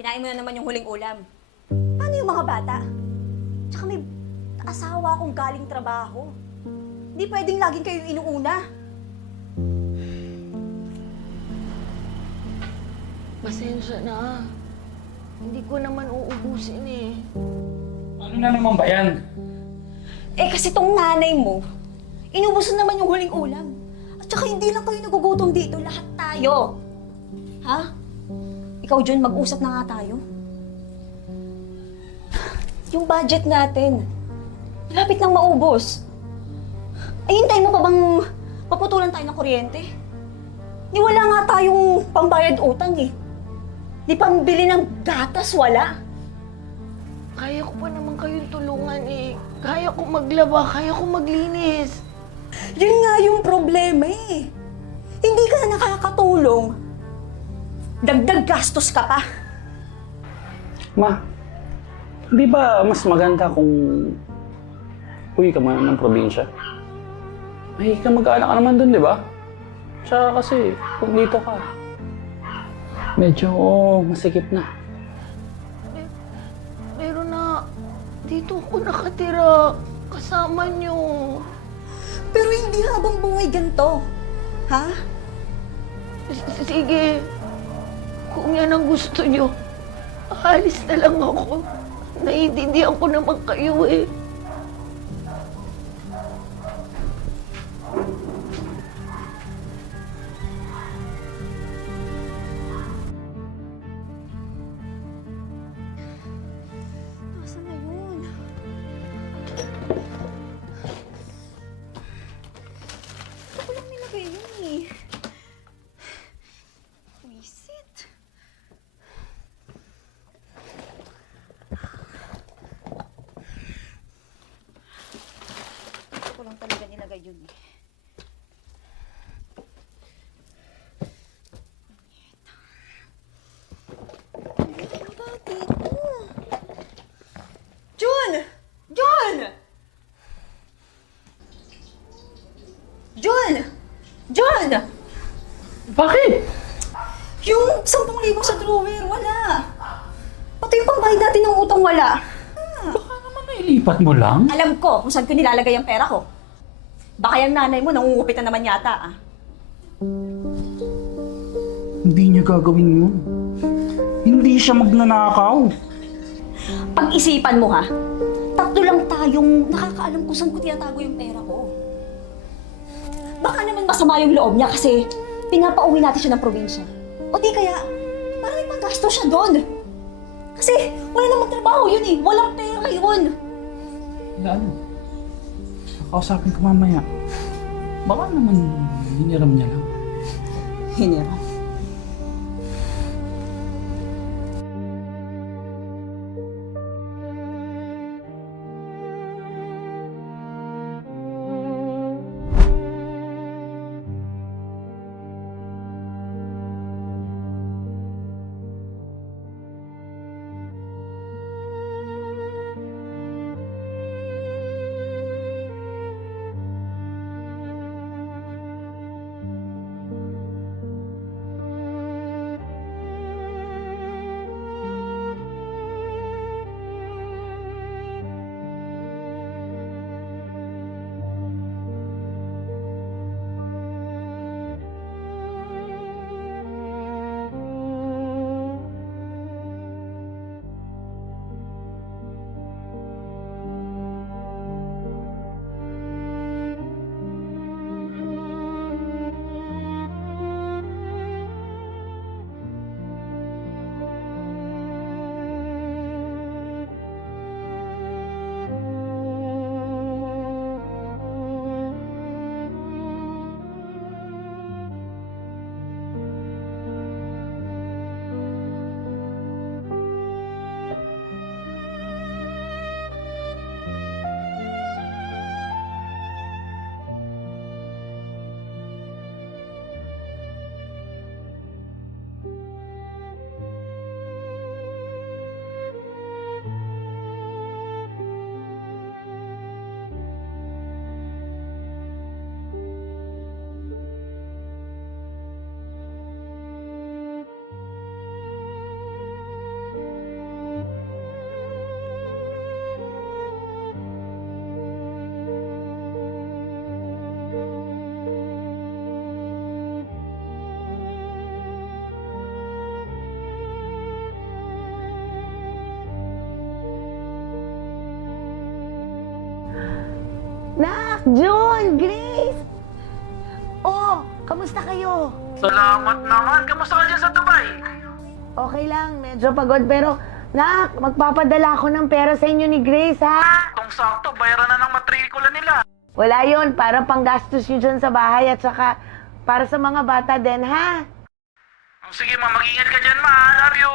Kinain mo na naman yung huling ulam. Paano yung mga bata? Tsaka may asawa akong galing trabaho. Hindi pwedeng laging kayo yung inuuna. Pasensya na. Hindi ko naman uubusin eh. Ano na naman ba yan? Eh kasi tong nanay mo, inubusan naman yung huling ulam. At saka hindi lang kayo nagugutom dito, lahat tayo. Ha? Ikaw, John, mag-usap na nga tayo. Yung budget natin, malapit nang maubos. Ay, hintayin mo pa bang paputulan tayo ng kuryente? Di wala nga tayong pambayad utang eh. Di pambili ng gatas, wala. Kaya ko pa naman kayong tulungan eh. Kaya ko maglaba, kaya ko maglinis. Yun nga yung problema eh. Hindi ka na nakakatulong. Dagdag gastos ka pa. Ma, di ba mas maganda kung uwi ka muna ng probinsya? May ka mag-aanak ka naman dun, di ba? Tsaka kasi, kung dito ka, medyo masikip na. Pero na, dito ako nakatira. Kasama niyo. Pero hindi habang buhay ganito. Ha? Sige. Kung yan ang gusto niyo, aalis na lang ako. Naiintindihan ko naman kayo eh. Nasaan na yun? Ito ko lang nilagay yun eh. Wisit. Ito ko lang talaga nilagay yun eh. Ano ba dito? Jun! Jun! Jun! Jun! Bakit? Yung 10,000 sa drawer, wala. Pati yung pambayad natin ng utang, wala. Baka naman nailipat mo lang. Alam ko kung saan ko nilalagay ang pera ko. Baka yung nanay mo nangungupit na naman yata, ah. Hindi niya gagawin yun. Hindi siya magnanakaw. Pag-isipan mo, ha? Tatlo lang tayong nakakaalam kung saan ko tinatago yung pera ko. Baka naman masama yung loob niya kasi pinapauwi natin siya ng probinsya. O di kaya, parang may gasto siya doon. Kasi wala namang trabaho yun eh. Walang pera yun. Ano? Kausapin ko mamaya. Baka naman hiniram niya lang. Hiniram. Nak, John, Grace! Oh, kamusta kayo? Salamat naman. Kamusta ka dyan sa Dubai? Okay lang, medyo pagod pero Nak, magpapadala ako ng pera sa inyo ni Grace, ha? Kung sakto, bayaran na ng matrikula nila. Wala yon, para panggastos nyo dyan sa bahay at saka para sa mga bata din, ha? Sige ma, mag-ingat ka dyan ma. Love you.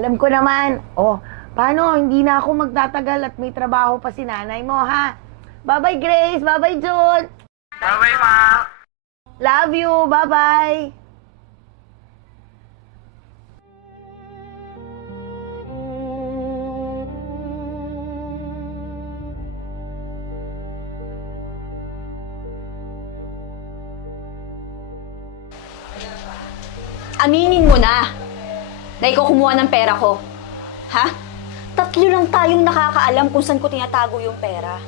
Alam ko naman. Oh, paano? Hindi na ako magtatagal at may trabaho pa si nanay mo, ha? Bye-bye, Grace. Bye-bye, John. Bye-bye ma. Love you. Bye-bye. Aminin mo na ikaw kumuha ng pera ko. Ha? Tatlo lang tayong nakakaalam kung saan ko tinatago yung pera.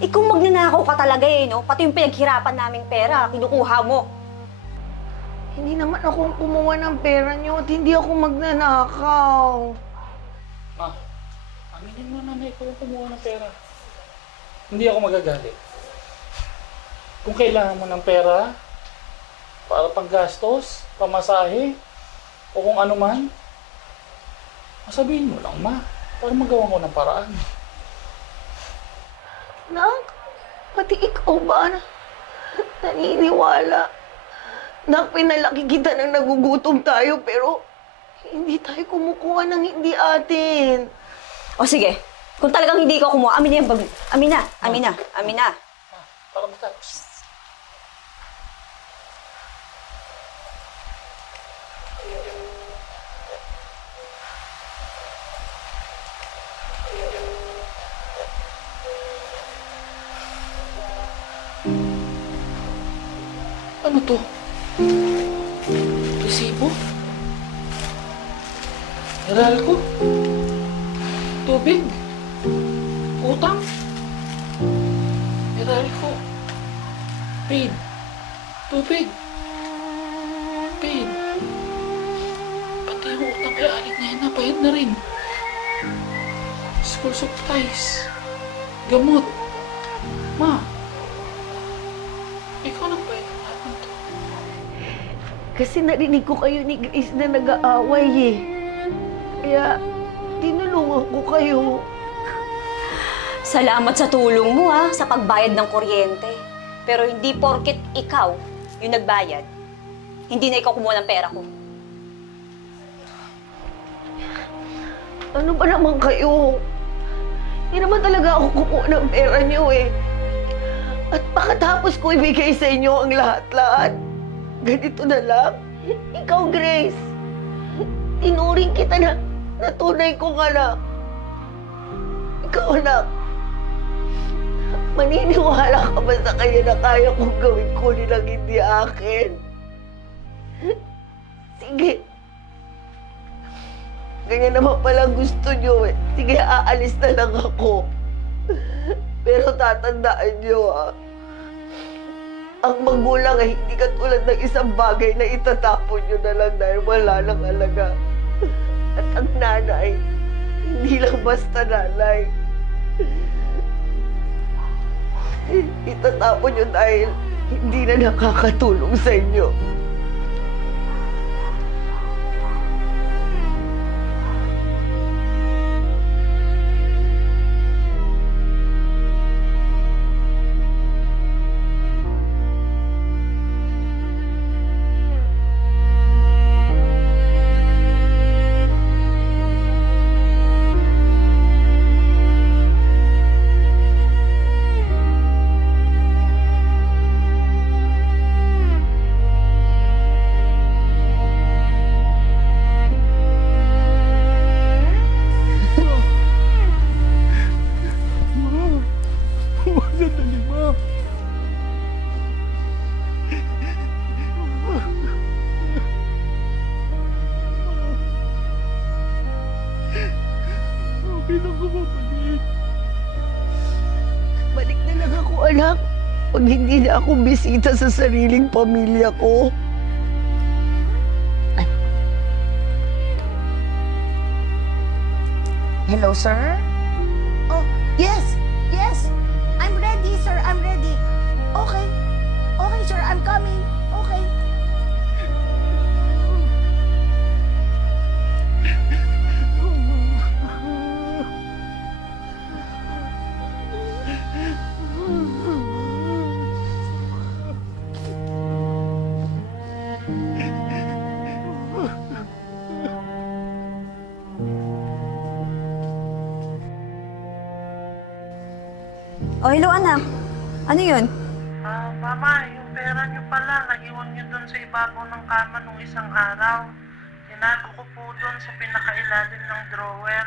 Ikaw magnanakaw ka talaga no? Pati yung pinaghirapan naming pera, kinukuha mo. Hindi naman ako kumuha ng pera niyo at hindi ako magnanakaw. Ma, aminin mo na ikaw yung kumuha ng pera. Hindi ako magagalit. Kung kailangan mo ng pera, para panggastos, pamasahe, o kung ano man, sabihin mo lang, ma, para magawa ko ng paraan. Nak, pati ikaw ba naniniwala? Nak, pinalaki kita nang nagugutom tayo pero hindi tayo kumukuha ng hindi atin. O sige, kung talagang hindi ka kumuha, amin na yung bag. Amin na, amin na, amin na. Ma, para matapos. Ano to? Resibo? Meralco? Tubig? Utang? Meralco? Paid? Tubig? Paid? Pati yung utang kay Aling na yun, napayad na rin. School supplies? Gamot? Ma? Ikaw nang bayad ang lahat ng to. Kasi narinig ko kayo ni Grace na nag-aaway eh. Kaya tinulungan ko kayo. Salamat sa tulong mo sa pagbayad ng kuryente. Pero hindi porket ikaw yung nagbayad, hindi na ikaw kumuha ng pera ko. Ano ba naman kayo? Hindi naman talaga ako kukuha ng pera niyo eh. At pagkatapos ko ibigay sa inyo ang lahat-lahat, ganito na lang. Ikaw, Grace, tinuring kita na tunay kong anak. Ikaw, anak, maniniwala ka ba sa kanya na kaya kong gawin ko nilang hindi akin? Sige. Ganyan naman pala gusto niyo eh. Sige, aalis na lang ako. Pero tatandaan niyo ang magulang ay hindi katulad ng isang bagay na itatapon niyo na lang dahil wala nang alaga. At ang nanay, hindi lang basta nanay. Itatapon niyo dahil hindi na nakakatulong sa inyo. Balik na lang ako, anak. Pag hindi na ako bisita sa sariling pamilya ko. Hello, sir? Oh, yes, yes. I'm ready. Okay. Okay, sir. I'm coming. Okay. Oh, hello anak. Ano yun? Mama, yung pera niyo pala, naiwan niyo doon sa ibabaw ng kama nung isang araw. Tinago ko po doon sa pinakailalim ng drawer.